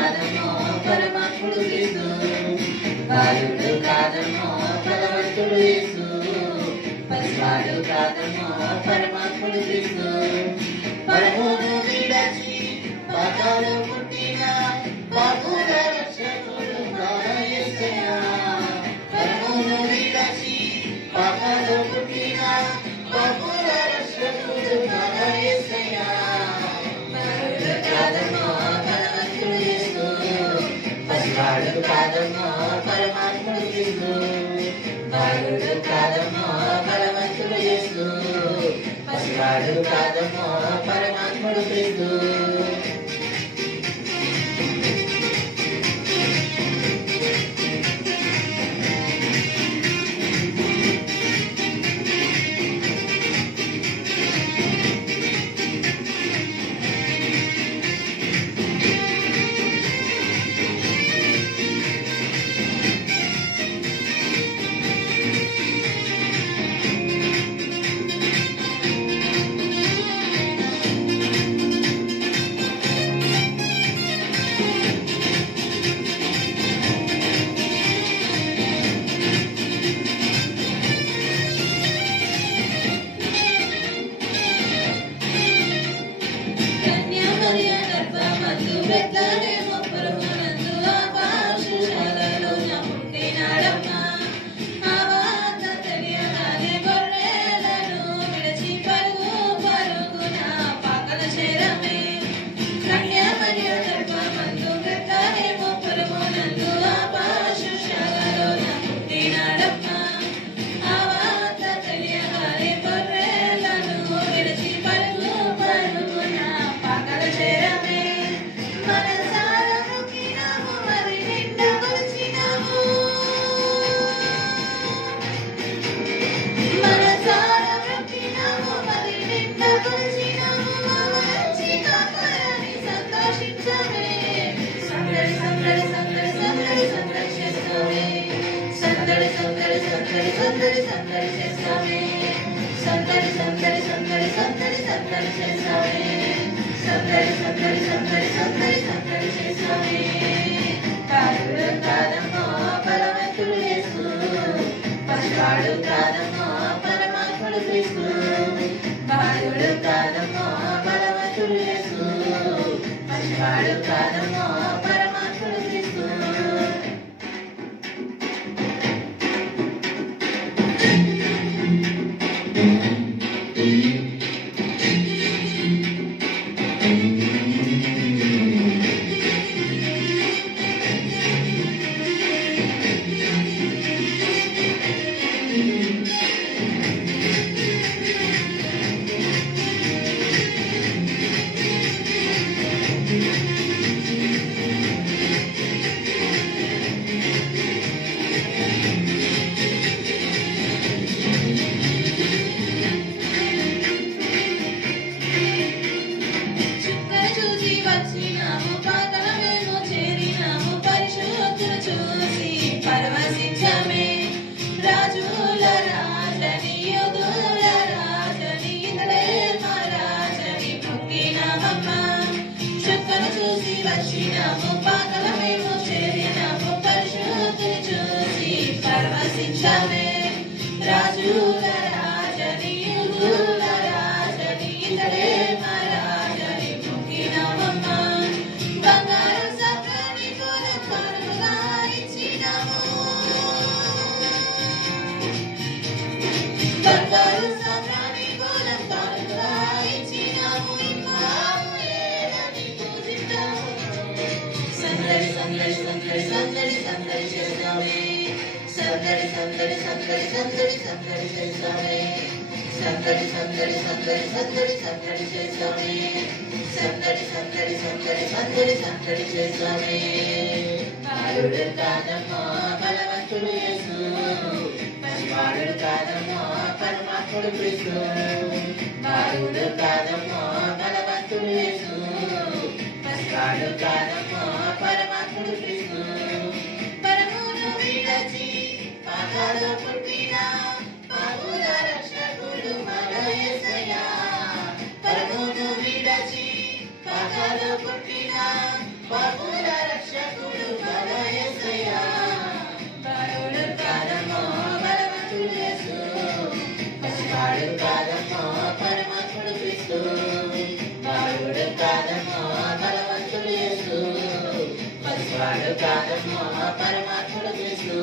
కాదమ్మో పరమాత్ముడు క్రీస్తు, బాలుడు కాదమ్మో బలవంతుడు యేసు, పసివాడు కాదమ్మో పరమాత్ముడు క్రీస్తు. పరమును విడచి పాతాళం పుట్టిన పాపుల రక్షకుడు మన యేసయ్యా. పరమును విడచి పాతాళం పుట్టిన పాపుల రక్షకుడు మన యేసయ్యా. బాలుడు కాదమ్మో బలవంతుడు యేసు, పసివాడు కాదమ్మో పరమాత్ముడు క్రీస్తు, బాలుడు కాదమ్మో బలవంతుడు యేసు, పసివాడు కాదమ్మో పరమాత్ముడు క్రీస్తు. పసివాడు కాదమ్మో పరమాత్ముడు క్రీస్తు, బాలుడు కాదమ్మో బలవంతుడు యేసు, పసివాడు కాదమ్మో పరమాత్ముడు క్రీస్తు. బాలుడు కాదమ్మో బలవంతుడు యేసు, పసివాడు కాదమ్మో పరమాత్ముడు క్రీస్తు, బాలుడు కాదమ్మో బలవంతుడు యేసు, పసివాడు కాదమ్మో పరమాత్ముడు క్రీస్తు. పరమును విడచి పాతాళం పుట్టిన పాపుల రక్షకుడు మన యేసయ్యా. పరమును విడచి పాతాళం పుట్టిన పాపుల పసివాడు కాదమ్మో పరమాత్ముడు క్రీస్తు